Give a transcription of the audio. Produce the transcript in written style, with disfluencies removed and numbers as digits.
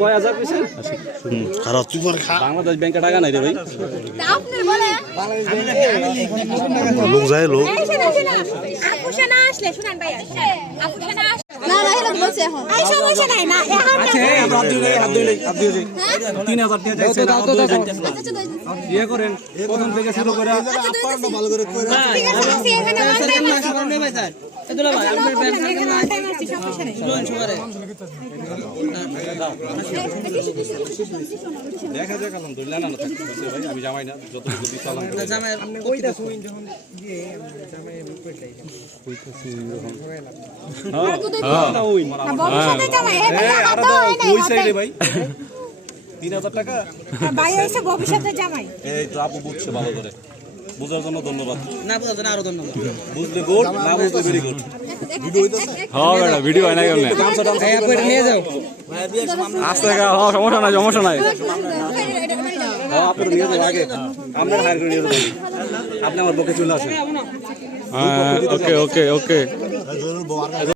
কয় হাজার পেয়েছেন? বাংলাদেশ ব্যাংকে টাকা নাই রে ভাই। লোক যায় লোক ইয়ে করেন প্রথম থেকে শুরু করে দেখা যাক আলহামদুলিল্লাহ না ভাই আমি জামাই না যতটুকু দিতাম ভাই 3000 টাকা ভাই এসে ভবিষ্যতে জামাই এই তো আপু বুঝছে ভালো করে বুঝার জন্য ধন্যবাদ না বুঝার জন্য আরো ধন্যবাদ বুঝলে গুড না বুঝলে ভেরি গুড ভিডিও হইতাছে হ্যাঁ বেটা ভিডিও হয় না কেমনে গামছা টামছা করে নিয়ে যাও আস্তে গা হ্যাঁ সমস্যা নাই হ্যাঁ আপনি নিয়ে যাও আগে আমরা হায়ার করে নিয়ে যাও আপনি আমার বকে চলে আসেন হ্যাঁ ওকে